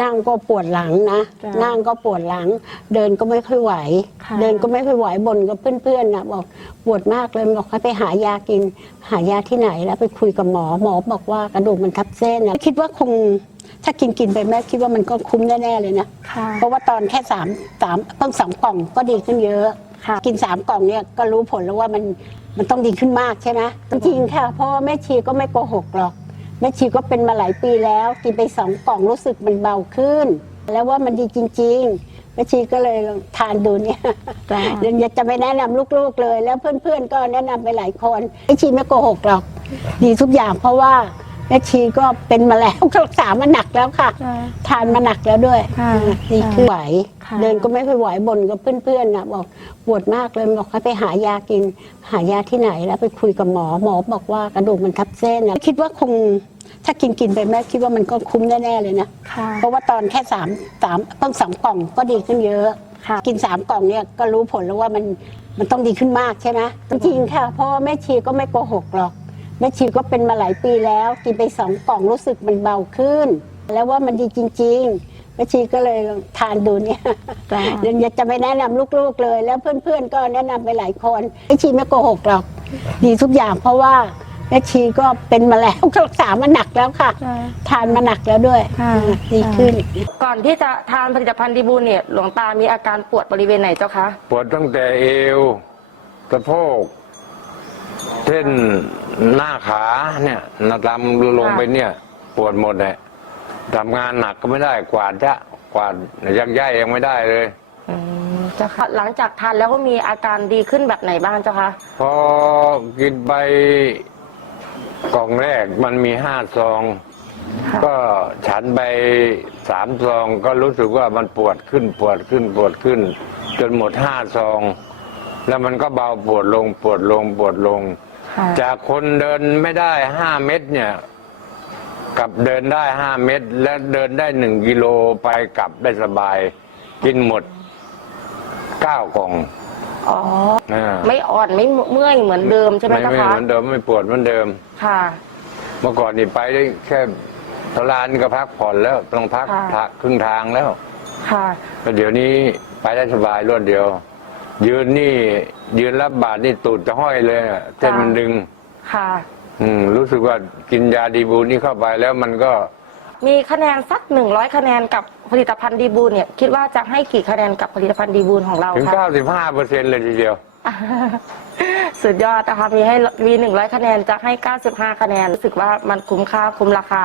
นั่งก็ปวดหลังนะ จ้ะนั่งก็ปวดหลัง เดินก็ไม่ค่อยไหว ค่ะ เดินก็ไม่ค่อยไหวบนกับเพื่อนๆนะบอกปวดมากเลยบอกให้ไปหายากิน หายาที่ไหนแล้วไปคุยกับหมอหมอบอกว่ากระดูกมันทับเส้นนะคิดว่าคงถ้ากินกินไปแม่คิดว่ามันก็คุ้มแน่ๆเลยนะ ค่ะ เพราะว่าตอนแค่สามสามเพิ่งสองกล่องก็ดีขึ้นเยอะ ค่ะ กินสามกล่องเนี่ยก็รู้ผลแล้วว่ามันมันต้องดีขึ้นมากใช่ไหมจริงๆค่ะเพราะว่าแม่ชีก็ไม่โกหกหรอก แม่ชีก็เป็นมาหลายปีแล้ว กินไปสองกล่องรู้สึกมันเบาขึ้น แล้วว่ามันดีจริง ๆ แม่ชีก็เลยลองทานดูเนี่ยจ้ะ เดี๋ยวจะไปแนะนำลูกๆเลย แล้วเพื่อนๆก็แนะนำไปหลายคนแม่ชีไม่โกหกหรอก ดีทุกอย่างเพราะว่าแม่ชีก็เป็นมาแล้วรักษามาหนักแล้วค่ะจ้ะทานมาหนักแล้วด้วยค่ะดีขึ้นไหวค่ะเดินก็ไม่ค่อยไหวบนกับเพื่อนๆนะบอกปวดมากเลยบอกให้ไปหายากิน หายาที่ไหนแล้วไปคุยกับหมอหมอบอกว่ากระดูกมันทับเส้นนะคิดว่าคงถ้ากินกินไปแม่คิดว่ามันก็คุ้มแน่ๆเลยนะค่ะเพราะว่าตอนแค่สามสามเพิ่งสองกล่องก็ดีขึ้นเยอะค่ะกินสามกล่องเนี่ยก็รู้ผลแล้วว่ามันมันต้องดีขึ้นมากใช่ไหมจริงๆค่ะเพราะว่าแม่ชีก็ไม่โกหกหรอก แม่ชีก็เป็นมาหลายปีแล้ว กินไปสองกล่องรู้สึกมันเบาขึ้น แล้วว่ามันดีจริง ๆ แม่ชีก็เลยลองทานดูเนี่ยจ้ะเดี๋ยวจะไปแนะนำลูกๆเลย แล้วเพื่อนๆก็แนะนำไปหลายคนแม่ชีไม่โกหกหรอกดีทุกอย่างเพราะว่าแม่ชีก็เป็นมาแล้วรักษามาหนักแล้วค่ะจ้ะทานมาหนักแล้วด้วยค่ะดีขึ้น ก่อนที่จะทานผลิตภัณฑ์ดีบูลเนี่ยหลวงตามีอาการปวดบริเวณไหนเจ้าคะ ปวดตั้งแต่เอวสะโพกเส้น หน้าขาเนี่ยนาดำลงไปเนี่ย ปวดหมดเลยทำงานหนักก็ไม่ได้กวาดจะกวาดยักย้ายยังไม่ได้เลยอืมเจ้าค่ะหลังจากทานแล้วก็มีอาการดีขึ้นแบบไหนบ้างเจ้าคะพอกินไปกล่องแรกมันมีห้าซองค่ะก็ฉันไปสามซองก็รู้สึกว่ามันปวดขึ้นปวดขึ้นปวดขึ้น จนหมดห้าซอง แล้วมันก็เบาปวดลงปวดลงปวดลงค่ะ จากคนเดินไม่ได้ห้าเมตรเนี่ยกลับเดินได้ห้าเมตร และเดินได้หนึ่งกิโลไปกลับได้สบาย กินหมดเก้ากล่องอ๋ออ่าไม่อ่อนไม่เมื่อยเหมือนเดิมใช่ไหมไม่เจ้าไม่คะเหมือนเดิมไม่ปวดเหมือนเดิม ค่ะ เมื่อก่อนนี่ไปได้แค่ตลานก็พักผ่อนแล้วต้องพักค่ะพักครึ่งทางแล้ว ค่ะแต่เดี๋ยวนี้ไปได้สบายรวดเดียว ยืนนี่ ยืนรับบาทนี่ตูดจะห้อยเลยอะเส้นมันดึง ค่ะ อืม รู้สึกว่ากินยาดีบูนี่เข้าไปแล้วมันก็ มีคะแนนสักหนึ่งร้อยคะแนนกับผลิตภัณฑ์ดีบูลเนี่ย คิดว่าจะให้กี่คะแนนกับผลิตภัณฑ์ดีบูลของเราถึง คะ 95เปอร์เซ็นเลยทีเดียว สุดยอดนะคะมีให้มีหนึ่งร้อยคะแนนจะให้เก้าสิบห้าคะแนนรู้สึกว่ามันคุ้มค่าคุ้มราคา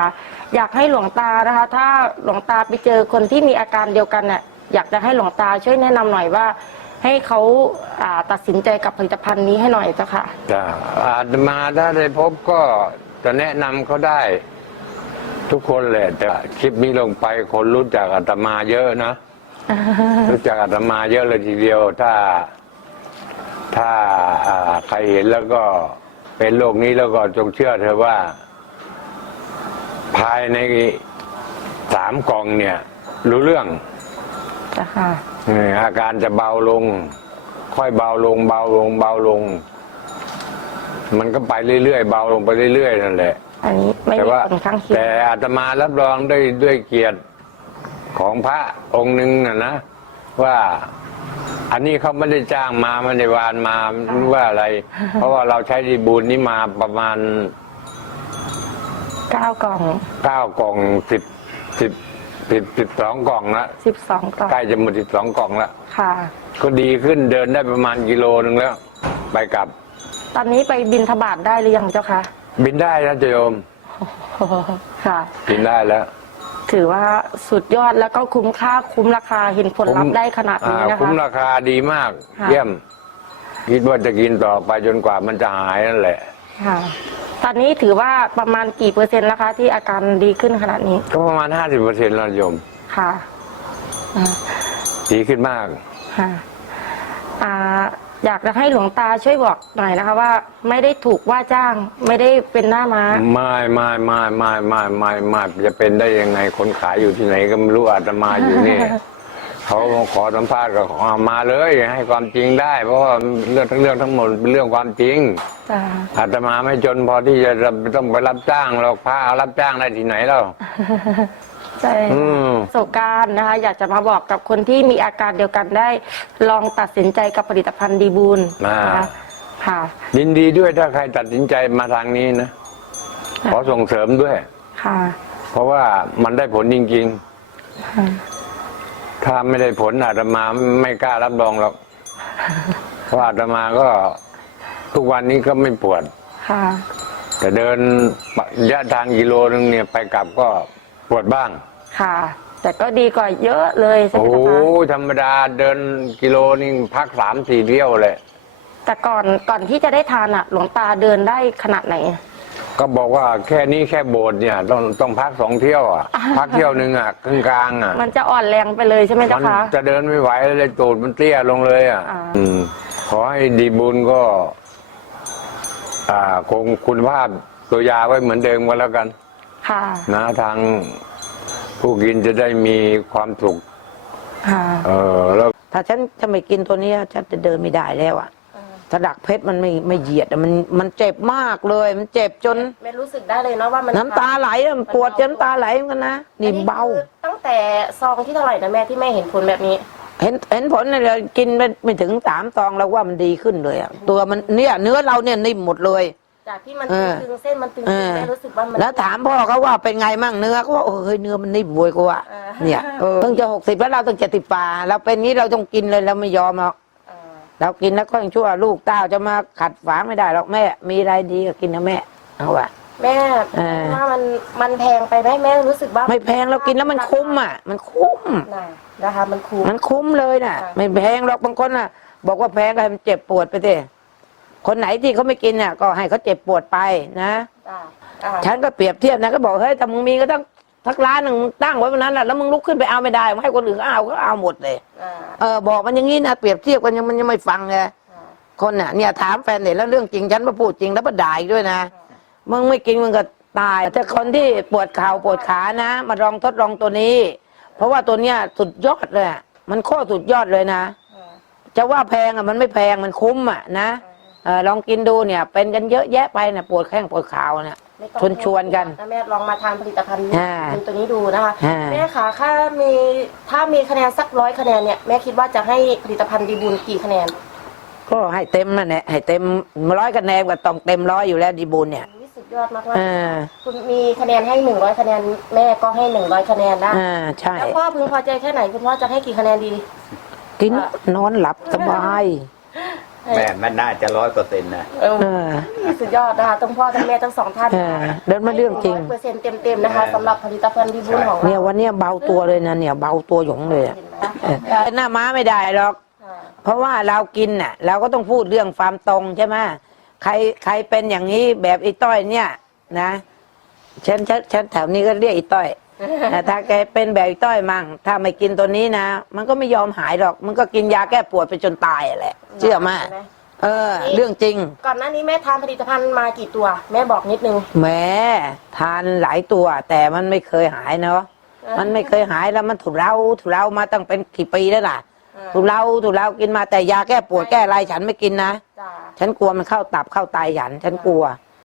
อยากให้หลวงตานะคะ ถ้าหลวงตาไปเจอคนที่มีอาการเดียวกันน่ะอยากจะให้หลวงตาช่วยแนะนำหน่อยว่า ให้เขาอ่าตัดสินใจกับผลิตภัณฑ์นี้ให้หน่อยเจ้าค่ะ จ้ะอาจมาถ้าได้พบก็จะแนะนำเขาได้ ทุกคนแหละแต่คลิปนี้ลงไปคนรู้จักอาตมาเยอะนะ รู้จักอาตมาเยอะเลยทีเดียว ถ้า ถ้าอ่าใครเห็นแล้วก็เป็นโรคนี้แล้วก็จงเชื่อเธอะว่า ภายในสามกล่องเนี่ย รู้เรื่อง เจ้าค่ะเอออาการจะเบาลง ค่อยเบาลง เบาลง เบาลง มันก็ไปเรื่อยๆเบาลงไปเรื่อยๆนั่นแหละ อันนี้ไม่แต่มีว่าผลข้างเคียงแต่อาตมารับรองด้วยด้วยเกียรติของพระองค์หนึ่งนะนะว่าอันนี้เขาไม่ได้จ้างมาไม่ได้วานมาไม่รู้ว่าอะไร เพราะว่าเราใช้ดีบูลนี้มาประมาณเก้ากล่อง เก้ากล่องสิบสิบ สิบสิบสองกล่องละสิบสองกล่องใกล้จะหมดสิบสองกล่องละค่ะ ก็ดีขึ้นเดินได้ประมาณกิโลหนึ่งแล้ว ไปกลับ ตอนนี้ไปบินทบาทได้หรือยังเจ้าคะบินได้นะโยมค่ะ บินได้แล้ว ถือว่าสุดยอดแล้วก็คุ้มค่าคุ้มราคาเห็นผลลัพธ์ได้ขนาดนี้อ่านะคุ้มคะราคาดีมากค่ะเยี่ยม คิดว่าจะกินต่อไปจนกว่ามันจะหายนั่นแหละ ค่ะต อนนี้ถือว่าประมาณกี่เปอร์เซ็นต์แล้วคะ ที่อาการดีขึ้นขนาดนี้ก็ประมาณห้าสิบเปอร์เซ็นต์แล้วโยม ค่ะอ่าดีขึ้นมาก ค่ะอ่าอยากจะให้หลวงตาช่วยบอกหน่อยนะคะ ว่าไม่ได้ถูกว่าจ้างไม่ได้เป็นหน้าม้า ไม่ไม่ไม่ไม่ไม่ไม่ไม่จะเป็นได้ยังไงคนขายอยู่ที่ไหนก็ไม่รู้อาตมาอยู่นี่ เขาขอสัมภาษณ์ก็ขอมาเลย ให้ความจริงได้ เพราะว่าเรื่องทั้งเรื่องทั้งหมดเป็นเรื่องความจริงจ้าอาตมาไม่จนพอที่จะต้องไปรับจ้างหรอกพระเอารับจ้างได้ที่ไหนแล้วใช่อืมประสบการณ์นะคะ อยากจะมาบอกกับคนที่มีอาการเดียวกันได้ ลองตัดสินใจกับผลิตภัณฑ์ดีบูลอ่านะคะค่ะยินดีด้วยถ้าใครตัดสินใจมาทางนี้นะ ขอส่งเสริมด้วย ค่ะ เพราะว่ามันได้ผลจริงค่ะๆ ถ้าไม่ได้ผลอาตมาไม่กล้ารับรองหรอกเพราะอาตมาก็ทุกวันนี้ก็ไม่ปวด ค่ะ แต่เดินระยะทางกิโลนึงเนี่ยไปกลับก็ปวดบ้าง ค่ะ แต่ก็ดีกว่าเยอะเลยใช่ไหมโอ้คะธรรมดาเดินกิโลนึงพักสามสี่เที่ยวเลย แต่ก่อนก่อนที่จะได้ทานอะ หลวงตาเดินได้ขนาดไหน ก็บอกว่าแค่นี้แค่โบสถ์เนี่ยต้องต้องพักสองเที่ยวอะ พักเที่ยวหนึ่งอะครึ่งกลางอะ มันจะอ่อนแรงไปเลยใช่ไหมมัเจ้าคะ จะเดินไม่ไหวเลยตูดมันเตี้ยลงเลยอะอ่า อืมขอให้ดีบุญก็ อ่าคงคุณภาพตัวยาไว้เหมือนเดิมก็แล้วกัน ค่ะนะทางผู้กินจะได้มีความสุข ค่ะ เออแล้ว ถ้าฉันจะไม่กินตัวเนี้ยฉันจะเดินไม่ได้แล้วอะ ถ้าดักเพชรมันไม่ไม่เหยียดอะมันมันเจ็บมากเลย มันเจ็บจนไม่รู้สึกได้เลยเนาะว่ามันน้ำตาไหลอะมันปวดจนน้ำตาไหลเหมือนกันนะนี่เบา คือตั้งแต่ซองที่เท่าไหร่นะแม่ที่แม่เห็นผลแบบนี้ เห็นเห็นผลเนี่ยเรากินไปไม่ถึงสามซองแล้วว่ามันดีขึ้นเลยอะตัวมันเนี่ยเนื้อเราเนี่ยนิ่มหมดเลย จากที่มันเออตึงๆเส้นมันตึงเออ ๆแม่รู้สึกว่ามัน แล้วถามพ่อเขาว่าเป็นไงมั่งเนื้อเขาว่าโอ้เฮ้ยเนื้อมันนิ่มบวยกว่าเออ เนี่ยเออเพิ่งจะหกสิบแล้วเราต้องเจ็ดสิบป่าเราเป็นงี้เราต้องกินเลยเราไม่ยอมหรอก เออเรากินแล้วก็ยังชั่วลูกเต้าจะมาขัดฝางไม่ได้หรอกแม่ มีอะไรดีก็กินนะแม่ เอาวะ แม่เออว่ามันมันแพงไปไหมแม่รู้สึกว่าไม่แพงเรากินแล้วมันคุ้มอะ มันคุ้ม น่ะนะคะมันคุ้ม มันคุ้มเลยน่ะ ค่ะ ไม่แพงหรอกบางคนน่ะ บอกว่าแพงก็ให้มันเจ็บปวดไปสิคนไหนที่เขาไม่กินน่ะ ก็ให้เขาเจ็บปวดไปนะ จ้ะอ่าฉันก็เปรียบเทียบนะก็บอกเฮ้ยถ้ามึงมีก็ต้อง ทักร้านหนึ่งมึงตั้งไว้วันนั้นแหละแล้วมึงลุกขึ้นไปเอาไม่ได้มึงให้คนอื่นเขาเอาก็เอาหมดเลยอ่าเออบอกมันอย่างนี้นะเปรียบเทียบกันยังมันยังไม่ฟังไงอ่าคนน่ะเนี่ยถามแฟนเด็แล้วเรื่องจริงฉันมาพูดจริงแล้วมาด่าอีกด้วยนะมึงไม่กินมึงก็ตายแต่คนที่ปวดเข่าปวดขานะ มาลองทดลองตัวนี้ เพราะว่าตัวเนี้ยสุดยอดเลยอะมันโคตรสุดยอดเลยนะอ่าจะว่าแพงอะมันไม่แพงมันคุ้มอะนะเออลองกินดูเนี่ย เป็นกันเยอะแยะไปนะปวดแข้งปวดขาเนี่ย ไม่ต้องชวนชวนกันแม่ลองมาทานผลิตภัณฑ์อ่าตัวนี้ดูนะคะอ่า แม่คะถ้ามีถ้ามีคะแนนสักร้อยคะแนนเนี่ยแม่คิดว่าจะให้ผลิตภัณฑ์ดีบุญกี่คะแนนก็ให้เต็มนั่นแหละให้เต็มร้อยคะแนนก็ต้องเต็มร้อยอยู่แล้วดีบุญเนี่ยอุ๊ยสุดยอดมากๆอ่า คุณมีคะแนนให้หนึ่งร้อยคะแนนแม่ก็ให้หนึ่งร้อยคะแนนนะอ่าใช่ แล้วพ่อพึงพอใจแค่ไหนคุณพ่อจะให้กี่คะแนนดี กินนอนหลับสบาย แม่มันน่าจะร้อยเปอร์เซ็นต์นะ เออเออ สุดยอดนะคะทั้งพ่อทั้งแม่ทั้งสองท่านเออเดินมาเรื่องจริง เปอร์เซ็นต์เต็มๆนะคะสำหรับผลิตภัณฑ์ดีบุญของเราเนี่ยวันเนี้ยเบาตัวเลยนะเนี่ยเบาตัวหยงเลยอะเห็นไหมเออเป็นหน้าม้าไม่ได้หรอก อ่า เพราะว่าเรากินน่ะ เราก็ต้องพูดเรื่องความตรงใช่ไหมใครใครเป็นอย่างนี้แบบไอ้ต้อยเนี่ย นะฉันฉันฉันแถวนี้ก็เรียกไอ้ต้อย แต่ถ้าแกเป็นแบบไอ้ต้อยมั่งถ้าไม่กินตัวนี้นะ มันก็ไม่ยอมหายหรอก มันก็กินยาแก้ปวดไปจนตายอะแหละ เชื่อมาใช่ไหเออ เรื่องจริง ก่อนหน้านี้แม่ทานผลิตภัณฑ์มากี่ตัว แม่บอกนิดนึงแหม้ทานหลายตัว แต่มันไม่เคยหายเนาะมันไม่เคยหายแล้วมันถูกเราถูกเรามาตั้งเป็นกี่ปีแล้วล่ะอ่าถูกเราถูกเรากินมาแต่ยาแก้ปวดแก้อะไรฉันไม่กินนะจ้าฉันกลัวมันเข้าตับเข้าไตฉัน ฉันกลัวแ